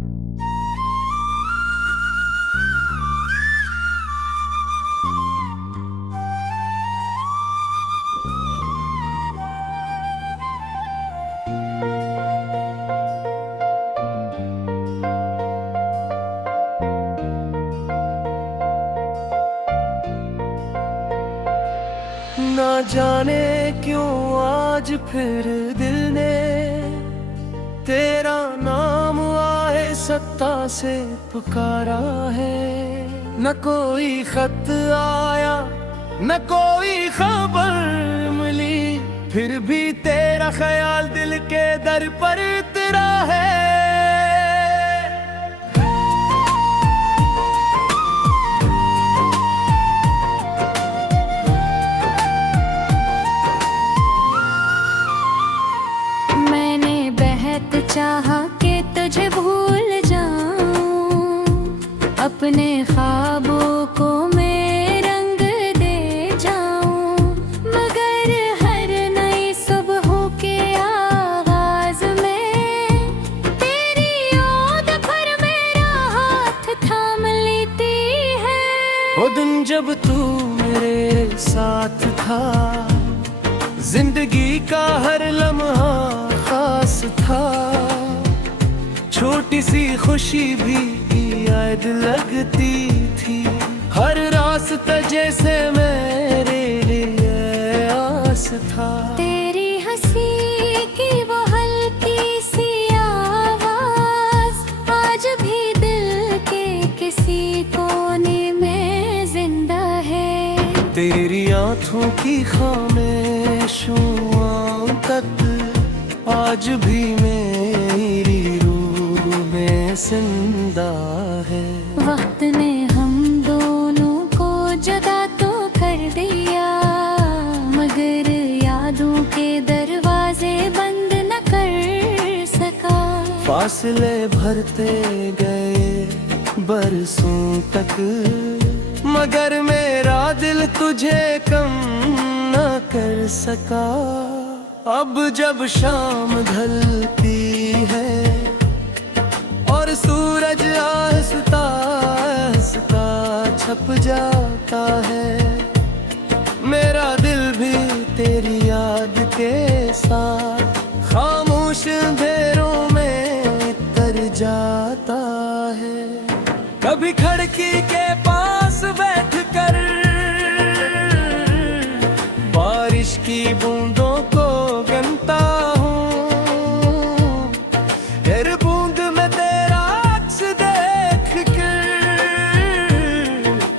ना जाने क्यों आज फिर दिल ने तेरा नाम आहिस्ता से पुकारा है। न कोई खत आया न कोई खबर मिली, फिर भी तेरा ख्याल दिल के दर पर तेरा है। चाहा कि तुझे भूल जाऊं, अपने ख्वाबों को मैं रंग दे जाऊं, मगर हर नई सुबह के आगाज में तेरी याद पर मेरा हाथ थाम लेती है। वो दिन जब तू मेरे साथ था, जिंदगी का हर लम्हा खास था। छोटी सी खुशी भी याद लगती थी, हर रास्ता जैसे मेरे लिए आस था। तेरी हंसी की वो हल्की सी आवाज आज भी दिल के किसी कोने में जिंदा है। तेरी आँखों की खामोशियों तक आज भी मेरी रूह में जिंदा है। वक्त ने हम दोनों को जुदा तो कर दिया, मगर यादों के दरवाजे बंद न कर सका। फासले भरते गए बरसों तक, मगर मेरा दिल तुझे कम न कर सका। अब जब शाम ढलती है और सूरज आहिस्ता आहिस्ता छप जाता है, मेरा दिल भी तेरी याद के साथ खामोश अंधेरों में तर जाता है। कभी खिड़की के पास बैठकर बारिश की बूंदों को गनता हूँ, हर बूंद में तेरा अक्स देख कर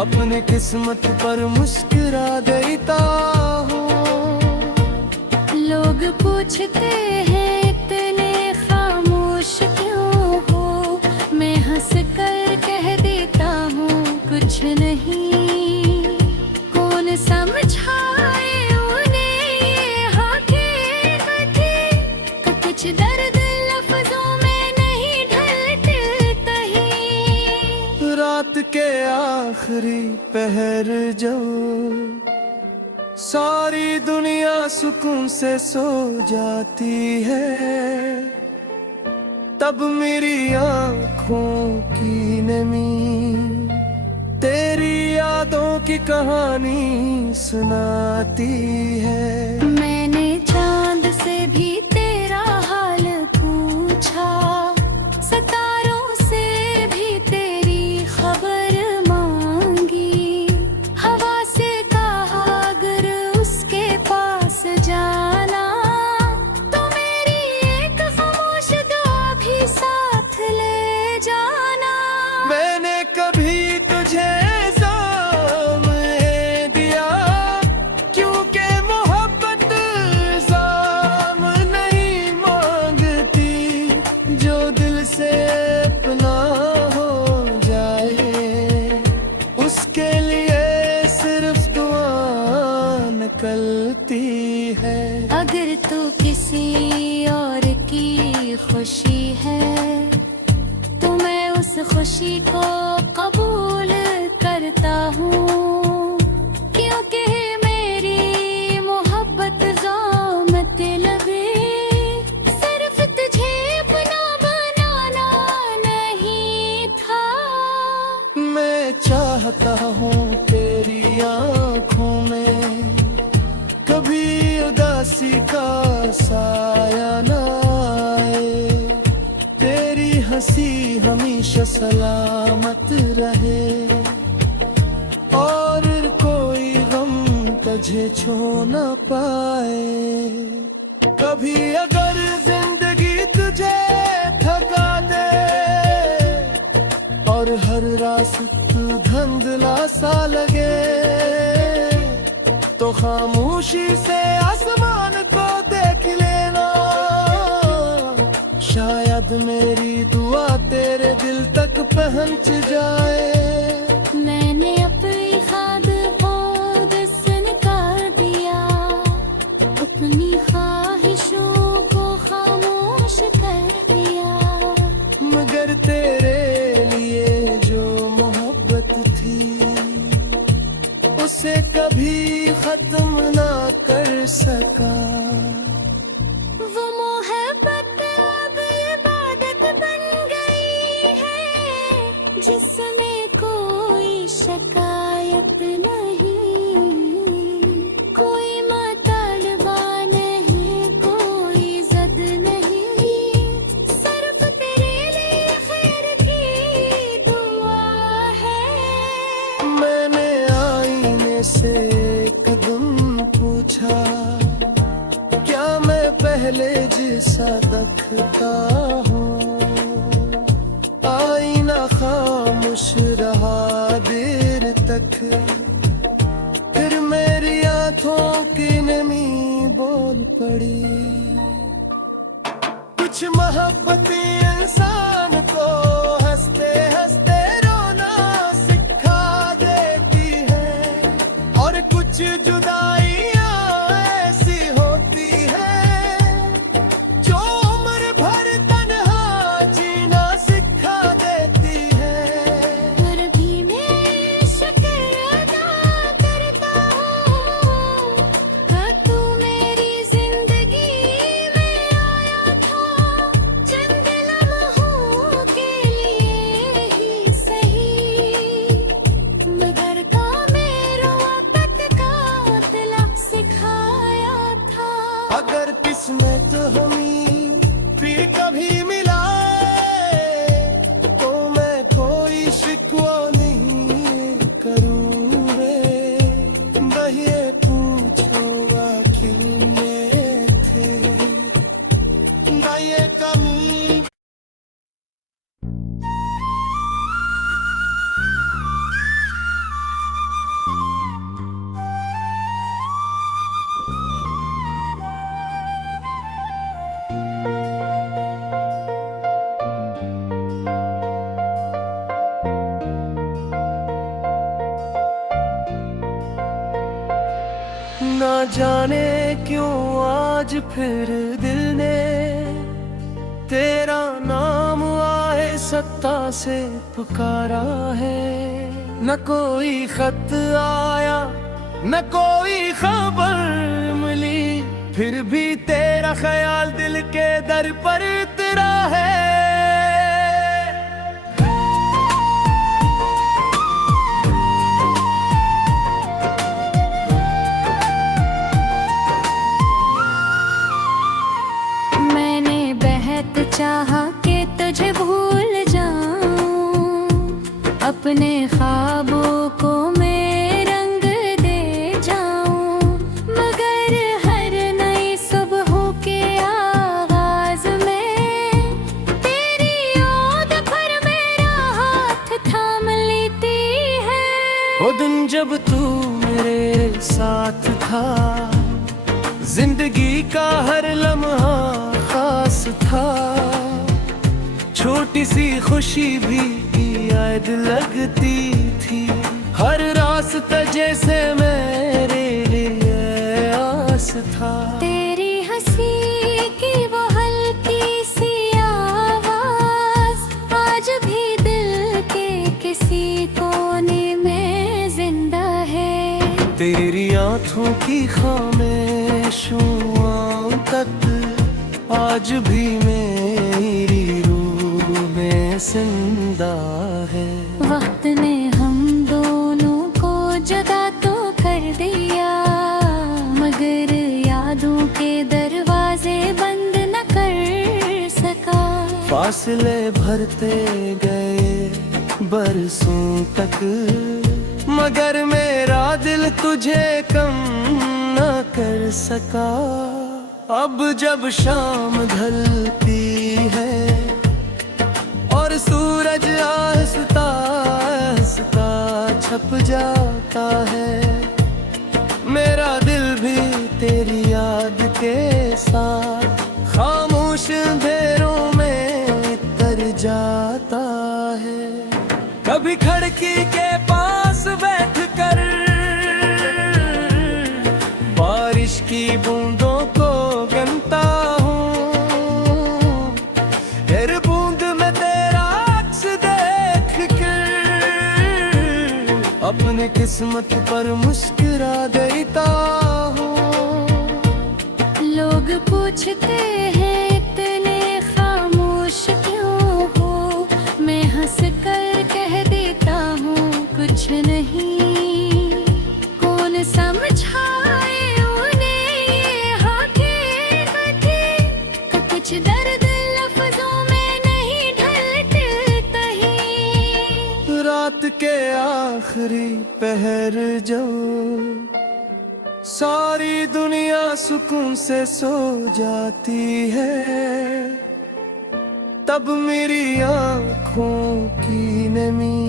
अपनी किस्मत पर मुस्कुरा देता हूँ। लोग पूछते हैं इतने खामोश क्यों हो, मैं हंस कर कह देता हूँ कुछ नहीं। कौन समझाए उन्हें ये हकीकत, कुछ दर्द लफ्जों में नहीं ढलते कहीं। रात के आखिरी पहर जब सारी दुनिया सुकून से सो जाती है, तब मेरी आँखों की नमी तेरी यादों की कहानी सुनाती है। मैंने चांद से भी तेरा हाल पूछा, सितारों से भी तेरी खबर मांगी, हवा से कहा अगर उसके पास जाना तो मेरी एक खामोश दुआ भी साथ ले जाना। मैंने कभी तुझे इल्ज़ाम दिया, क्योंकि मोहब्बत इल्ज़ाम नहीं मांगती। जो दिल से अपना हो जाए उसके लिए सिर्फ दुआ निकलती है। अगर तू किसी और की खुशी है तो मैं उस खुशी को कबूल करता हूँ, क्योंकि मेरी मोहब्बत ज़ामत लगे सिर्फ तुझे अपना बनाना नहीं। हंसी हमेशा सलामत रहे और कोई गम तुझे छू न पाए। कभी अगर जिंदगी तुझे थका दे और हर रास्ता धुंधला सा लगे, तो खामोशी से आसमान को देख लेना, शायद मेरी दुआ तेरे दिल तक पहुंच जाए। मैंने अपनी ख्वाब को दस नकार दिया, अपनी ख्वाहिशों को खामोश कर दिया, मगर तेरे लिए जो मोहब्बत थी उसे कभी खत्म ना कर सका। वो मोहब्बत अब इबादत बन गई है, जिसमें कोई शिकायत नहीं, कोई मतलबा नहीं, कोई ज़द नहीं, सिर्फ तेरे लिए खैर की दुआ है। मैंने आईने से कदम पूछा, क्या मैं पहले जैसा दिखता हूँ? आईना खामोश रहा देर तक, फिर मेरी आंखों की नमी बोल पड़ी। कुछ मोहब्बत इंसान को हंसते हंसते रोना सिखा देती है, और कुछ जुदाइयां ऐसी होती है जो उम्र भर तन्हा जीना सिखा देती है। पर भी मैं शुक्र अदा करता हूँ कि तू मेरी जिंदगी में आया था, चंद लम्हों के लिए ही सही, मगर का मेरो वक्त का दिला सिखाया था। अगर किस्मत हमें भी कभी मिलाए, तो मैं कोई शिकवा नहीं करूँ रे। बहिए पूछो आखिर में थे ना ये कमी। ना जाने क्यों आज फिर दिल ने तेरा नाम आए सत्ता से पुकारा है। न कोई खत आया न कोई खबर मिली, फिर भी तेरा ख्याल दिल के दर पर तेरा है। मैंने बेहद चाहा कि तुझे भूल जाऊं, अपने ख्वाबों को मैं रंग दे जाऊं, मगर हर नई सुबहों के आगाज में तेरी याद पर मेरा हाथ थाम लेती है। वो दिन जब तू मेरे साथ था, जिंदगी का हर लम्हा खास था, छोटी सी खुशी भी याद लगती थी, हर रास्ता जैसे मेरे लिए आस था। तेरी हंसी की वो हल्की सी आवाज आज भी दिल के किसी कोने में जिंदा है। तेरी आंखों की खामोशियों तक आज भी मेरी रूह में जिंदा है। वक्त ने हम दोनों को जुदा तो कर दिया, मगर यादों के दरवाजे बंद न कर सका। फासले भरते गए बरसों तक, मगर मेरा दिल तुझे कम न कर सका। अब जब शाम ढलती है और सूरज आहिस्ता आहिस्ता छप जाता है, मेरा दिल भी तेरी याद के साथ खामोश अंधेरों में तर जाता है। कभी खिड़की के पास बैठकर बारिश की बूंदों को गिनता हूँ, फिर बूंद में तेरा अक्स देख कर अपने किस्मत पर मुस्कुरा देता हूँ। लोग पूछते हैं इतने खामोश क्यों हो, मैं हंस कर कह देता हूँ कुछ नहीं। कौन समझाए उन्हें ये हकीकत, कुछ दर्द लफ्जों में नहीं ढलते कहीं। रात के आखिरी पहर जब सारी दुनिया सुकून से सो जाती है, तब मेरी आँखों की नमी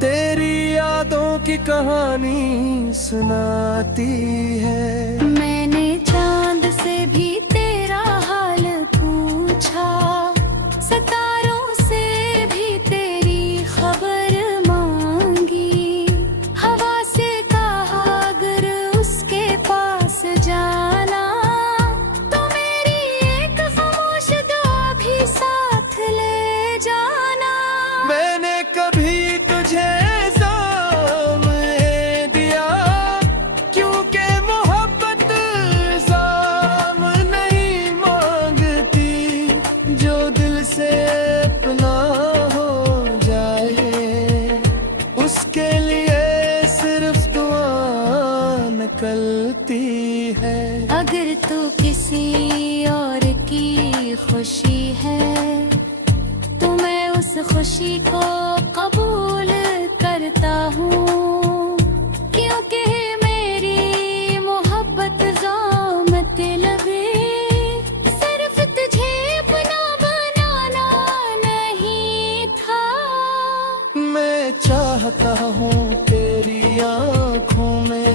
तेरी यादों की कहानी सुनाती है। मैंने चांद से भी तेरा हाल पूछा, सितारों से भी तेरी खबर मांगी, हवा से कहा अगर उसके पास जाना तो मेरी एक खामोश दुआ भी साथ ले जाना। मैंने कभी तुझे सामने दिया क्योंकि मोहब्बत साम नहीं मांगती, जो दिल से अपना हो जाए उसके लिए सिर्फ दुआ निकलती है। अगर तू किसी और की खुशी है तो मैं उस खुशी को कबूल करता हूँ, क्योंकि मेरी मोहब्बत ज़ामत लगे सिर्फ तुझे अपना बनाना नहीं था। मैं चाहता हूँ तेरी आँखों में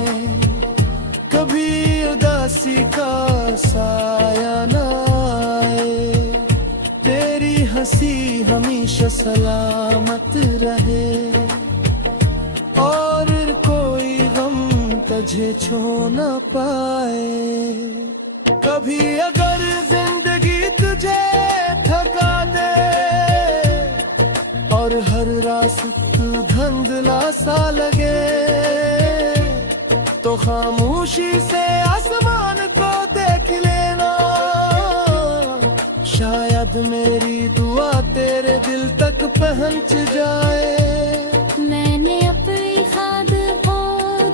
कभी उदासी का साया न आए, तेरी हंसी हमेशा सलामत रहे और कोई गम तुझे छू न पाए। कभी अगर जिंदगी तुझे थका दे और हर रास्ता धुंधला सा लगे, तो खामोशी से आसमान को देख लेना, शायद मेरी दुआ तेरे दिल तक पहुंच जाए। मैंने अपनी ख्वाब को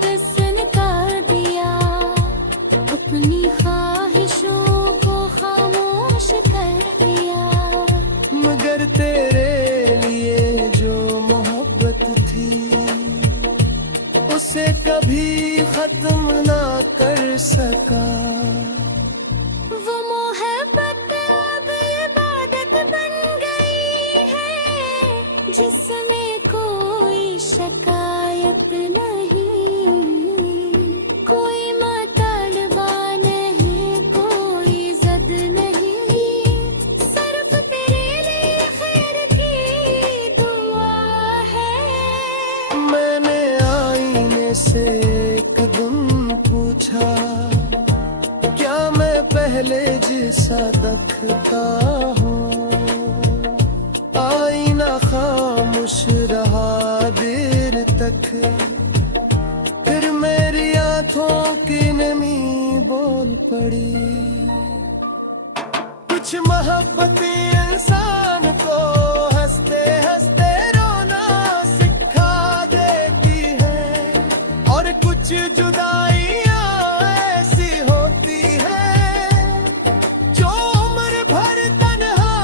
दस्तन कर दिया, अपनी ख्वाहिशों को खामोश कर दिया, मगर तेरे लिए जो मोहब्बत थी उसे कभी खत्म ना कर सका। वो मोहब्बत अब इबादत बन गई है, जिसमें कोई शिकायत नहीं, कोई मतलबा नहीं, कोई ज़द नहीं, सिर्फ तेरे लिए खैर की दुआ है। मैंने आईने से एक दिन पूछा, क्या मैं पहले जैसा दिखता हूँ? आईना खामोश रहा देर तक, फिर मेरी आंखों की नमी बोल पड़ी। कुछ मोहब्बतें इंसान को हंसते हंसते रोना सिखा देती है, और कुछ जुदाइयां ऐसी होती है जो उम्र भर तन्हा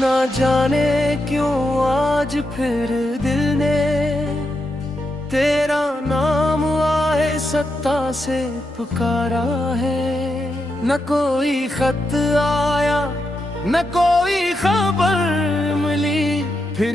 ना जाने क्यों आज फिर दिल ने तेरा नाम आए सत्ता से पुकारा है। न कोई खत आया न कोई खबर मिली, फिर